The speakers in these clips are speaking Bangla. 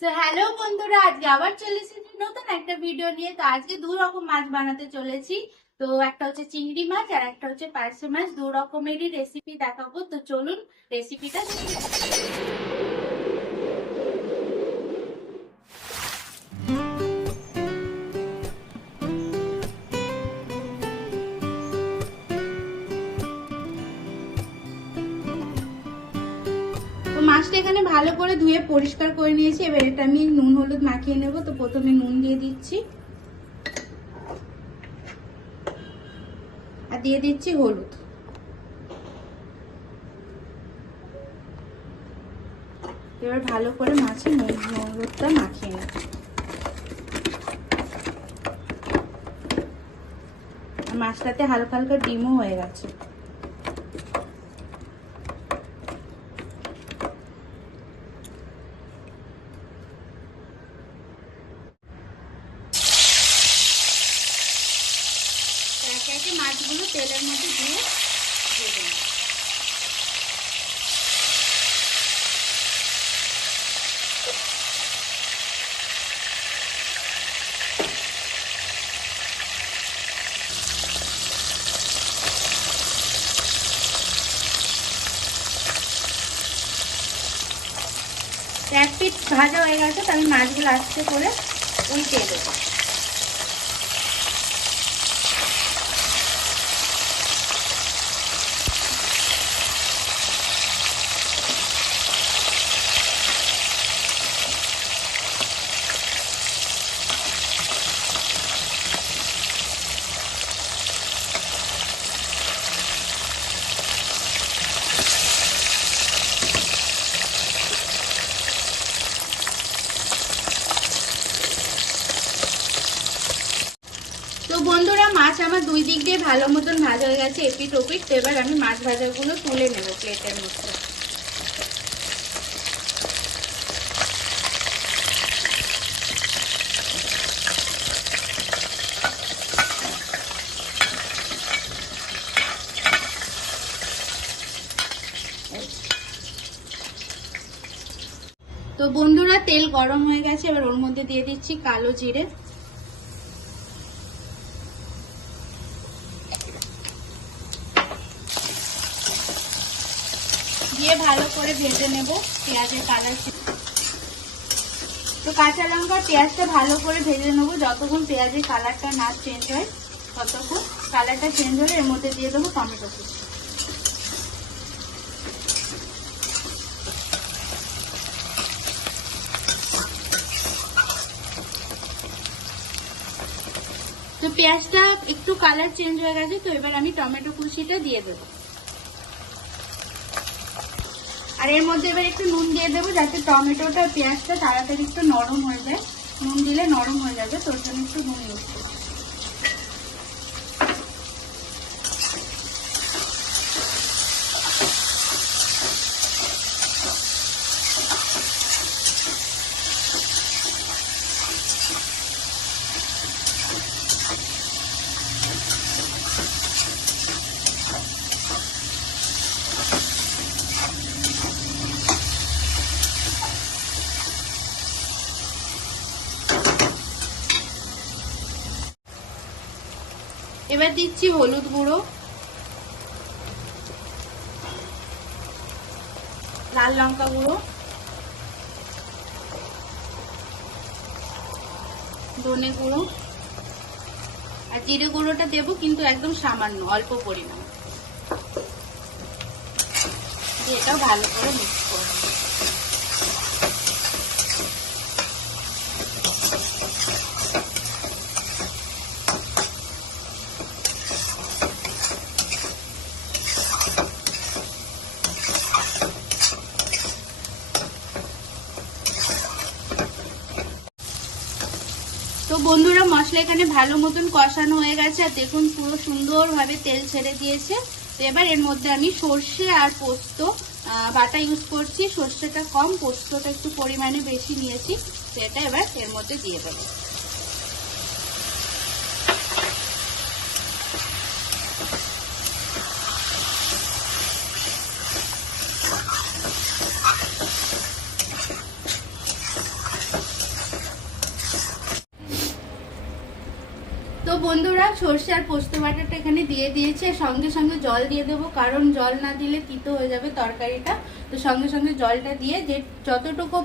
সো হ্যালো বন্ধুরা, আজকে আবার চলে এসেছি নতুন একটা ভিডিও নিয়ে। তো আজকে দু রকম মাছ বানাতে চলেছি। তো একটা হচ্ছে চিংড়ি মাছ আর একটা হচ্ছে পার্শে মাছ। দু রকমেরই রেসিপি দেখাবো। তো চলুন রেসিপিটা দেখে নিই। তো মাছটা এখানে ভালো করে ধুয়ে পরিষ্কার করে নিয়েছি। এবার এটা আমি নুন হলুদ মাখিয়ে নেব। তো প্রথমে নুন দিয়ে দিচ্ছি আর দিয়ে দিচ্ছি হলুদ। এবার ভালো করে মাছে নুন হলুদটা মাখিয়ে নেব। মাছটাতে হালকা হালকা ডিমও হয়ে গেছে। একে একে মাছগুলো তেলের মধ্যে দিয়ে ভেজে নেব। এক পিঠ ভাজা হয়ে গেছে, তো আমি মাছগুলো আস্তে করে উল্টে দেবো। তো বন্ধুরা, মাছ আমার দুই দিক দিয়ে ভালো মতন ভাজা হয়ে গেছে, এপিট ওপিট। তো এবার আমি মাছ ভাজাগুলো তুলে নেব প্লেটের মধ্যে। তো বন্ধুরা, তেল গরম হয়ে গেছে। এবার ওর মধ্যে দিয়ে দিচ্ছি কালো জিরে, দিয়ে ভালো করে ভেজে নেব পেঁয়াজের কালার। তো কাঁচা লঙ্কা পেঁয়াজটা ভালো করে ভেজে নেব। যতক্ষণ পেঁয়াজের কালারটা না চেঞ্জ হয় ততক্ষণ। কালারটা চেঞ্জ হলে এর মধ্যে দিয়ে দেবো টমেটো কুচি। তো পেঁয়াজটা একটু কালার চেঞ্জ হয়ে গেছে, তো এবার আমি টমেটো কুচিটা দিয়ে দেবো। আর এর মধ্যে এবার একটু নুন দিয়ে দেবো, যাতে টমেটোটা পেঁয়াজটা তাড়াতাড়ি একটু নরম হয়ে যায়। নুন দিলে নরম হয়ে যাবে, তোর জন্য একটু নুন ইউজ করবো। এবার দিচ্ছি হলুদ গুঁড়ো, লাল লঙ্কা গুঁড়ো, ধনে গুঁড়ো আর জিরে গুঁড়োটা দেবো, কিন্তু একদম সামান্য অল্প পরিমাণ। এটাও ভালো করে মিক্স করে নেব। তো বন্ধুরা, মশলা এখানে ভালো মতন কষানো হয়ে গেছে। আর দেখুন পুরো সুন্দরভাবে তেল ছেড়ে দিয়েছে। তো এবার এর মধ্যে আমি সর্ষে আর পোস্ত বাটা ইউজ করছি। সর্ষেটা কম, পোস্তটা একটু পরিমাণে বেশি নিয়েছি। তো এটা এবার এর মধ্যে দিয়ে দেবো। বন্ধুরা সর্ষে আর পোস্ত বাটাটা এখানে দিয়ে দিয়েছে, সঙ্গে সঙ্গে জল দিয়ে দেবো, কারণ জল না দিলে তিতো হয়ে যাবে তরকারিটা। তো সঙ্গে সঙ্গে জলটা দিয়ে যে যতটুকু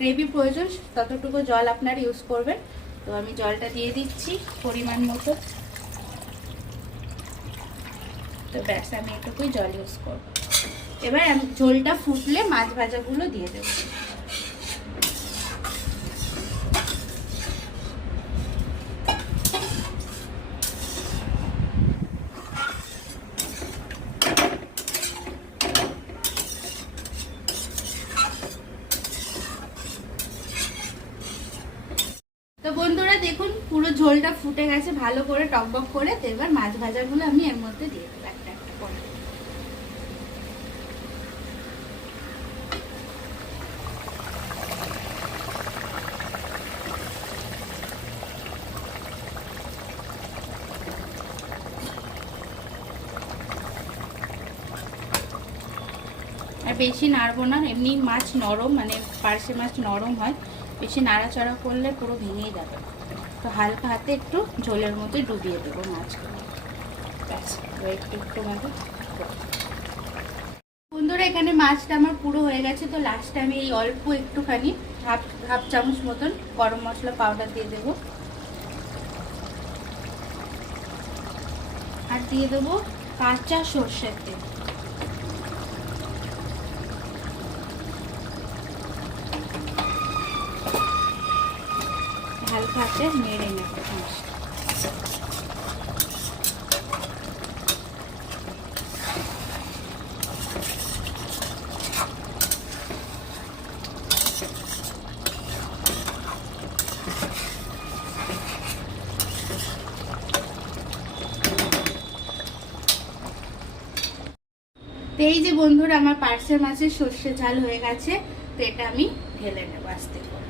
গ্রেভি প্রয়োজন ততটুকু জল আপনারা ইউজ করবেন। তো আমি জলটা দিয়ে দিচ্ছি পরিমাণ মতো। তো ব্যাস আমি এটুকুই জল ইউজ করব। এবার আমি ঝোলটা ফুটলে মাছ ভাজাগুলো দিয়ে দেবো। তো বন্ধুরা দেখুন পুরো ঝোলটা ফুটে গেছে ভালো করে টকবক করে। তো এবার মাছ ভাজাগুলো আমি এর মধ্যে দিয়ে দেবো একটা একটা করে। আর বেশি নাড়বো না, এমনি মাছ নরম, মানে পার্শে মাছ নরম হয়, বেশি নাড়াচাড়া করলে পুরো ভেঙে যাবে। তো হালকা হাতে একটু ঝোলের মধ্যে ডুবিয়ে দেবো মাছগুলো। ব্যাস একটু একটু ভাবে। বন্ধুরা এখানে মাছটা আমার পুরো হয়ে গেছে। তো লাস্টে আমি এই অল্প একটুখানি হাফ চামচ মতন গরম মশলা পাউডার দিয়ে দেবো, আর দিয়ে দেবো কাঁচা সর্ষের তেল। হালকা হাতে নেড়ে নেবো মাছটা। তো এই যে বন্ধুরা আমার পার্শে মাছের সর্ষে ঝাল হয়ে গেছে। তো এটা আমি ঢেলে নেবো আস্তে করে।